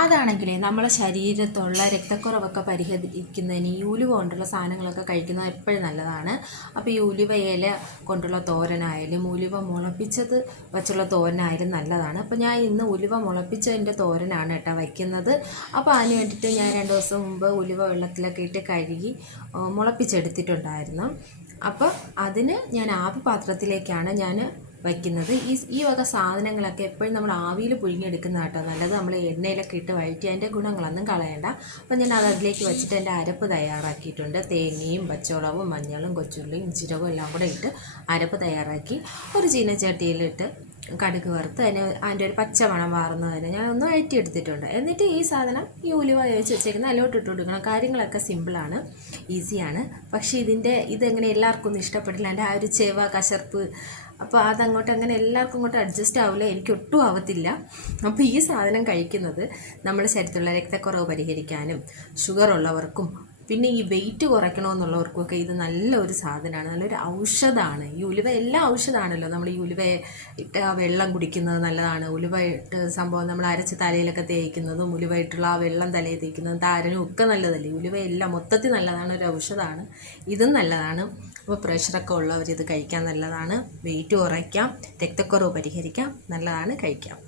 അതാണെങ്കിലേ നമ്മളെ ശരീരത്തുള്ള രക്തക്കുറവൊക്കെ പരിഹരിക്കുന്നതിന് ഈ ഉലുവ കൊണ്ടുള്ള സാധനങ്ങളൊക്കെ കഴിക്കുന്നത് എപ്പോഴും നല്ലതാണ്. അപ്പോൾ ഈ ഉലുവ ഇല കൊണ്ടുള്ള തോരനായാലും ഉലുവ മുളപ്പിച്ചത് വെച്ചുള്ള തോരനായാലും നല്ലതാണ്. അപ്പോൾ ഞാൻ ഇന്ന് ഉലുവ മുളപ്പിച്ചതിന്റെ തോരനാണ് കേട്ടോ വയ്ക്കുന്നത്. അപ്പോൾ അതിന് വേണ്ടിയിട്ട് ഞാൻ രണ്ട് ദിവസം മുമ്പ് ഉലുവ വെള്ളത്തിലൊക്കെ ഇട്ട് കഴുകി മുളപ്പിച്ചെടുത്തിട്ടുണ്ടായിരുന്നു. അപ്പോൾ അതിന് ഞാൻ ആവി പാത്രത്തിലേക്കാണ് ഞാൻ വയ്ക്കുന്നത്. ഈ ഈ വക സാധനങ്ങളൊക്കെ എപ്പോഴും നമ്മൾ ആവിയിൽ പുഴുങ്ങിയെടുക്കുന്ന കേട്ടോ നല്ലത്. നമ്മൾ എണ്ണയിലൊക്കെ ഇട്ട് വഴറ്റി അതിന്റെ ഗുണങ്ങളൊന്നും കളയണ്ട. അപ്പം ഞാൻ അത് അതിലേക്ക് വെച്ചിട്ട് എന്റെ അരപ്പ് തയ്യാറാക്കിയിട്ടുണ്ട്. തേങ്ങയും പച്ചവളവും മഞ്ഞളും കൊച്ചുള്ളിയും ജീരകവും എല്ലാം കൂടെ ഇട്ട് അരപ്പ് തയ്യാറാക്കി ഒരു ചീനച്ചട്ടിയിലിട്ട് കടുക് വറുത്ത് അതിന് അതിന്റെ ഒരു പച്ചമണം മണം മാറുന്നതിന് ഞാൻ ഒന്ന് വഴറ്റിയെടുത്തിട്ടുണ്ട്. എന്നിട്ട് ഈ സാധനം ഈ ഉലുവ വേവിച്ച് വെച്ചേക്കുന്ന അതിലോട്ട് ഇട്ട് കൊടുക്കണം. കാര്യങ്ങളൊക്കെ സിമ്പിളാണ് ഈസിയാണ്. പക്ഷേ ഇതിന്റെ ഇതെങ്ങനെ എല്ലാവർക്കും ഒന്നും ഇഷ്ടപ്പെടില്ല. എന്റെ ആ ഒരു ചേവ കശർപ്പ് അപ്പോൾ അതങ്ങോട്ട് അങ്ങനെ എല്ലാവർക്കും അങ്ങോട്ട് അഡ്ജസ്റ്റ് ആവില്ല. എനിക്ക് ഒട്ടും ആവത്തില്ല. അപ്പോൾ ഈ സാധനം കഴിക്കുന്നത് നമ്മുടെ ശരീരത്തിലുള്ള രക്തക്കുറവ് പരിഹരിക്കാനും ഷുഗർ ഉള്ളവർക്കും പിന്നെ ഈ വെയിറ്റ് കുറയ്ക്കണമെന്നുള്ളവർക്കൊക്കെ ഇത് നല്ല ഒരു സാധനമാണ് നല്ലൊരു ഔഷധമാണ് ഈ ഉലുവ എല്ലാ ഔഷധമാണല്ലോ നമ്മൾ ഈ ഉലുവ ഇട്ട് ആ വെള്ളം കുടിക്കുന്നത് നല്ലതാണ്. ഉലുവ ഇട്ട് സംഭവം നമ്മൾ അരച്ച് തലയിലൊക്കെ തേക്കുന്നതും ഉലുവ ഇട്ടുള്ള ആ വെള്ളം തലയിൽ തേക്കുന്നതും താരനും ഒക്കെ നല്ലതല്ലേ? ഉലുവ എല്ലാം മൊത്തത്തിൽ നല്ലതാണ് ഒരു ഔഷധമാണ് ഇതും നല്ലതാണ്. അപ്പോൾ പ്രഷറൊക്കെ ഉള്ളവർ ഇത് കഴിക്കാൻ നല്ലതാണ്. വെയിറ്റ് കുറയ്ക്കാം രക്തക്കുറവ് പരിഹരിക്കാം നല്ലതാണ് കഴിക്കാം.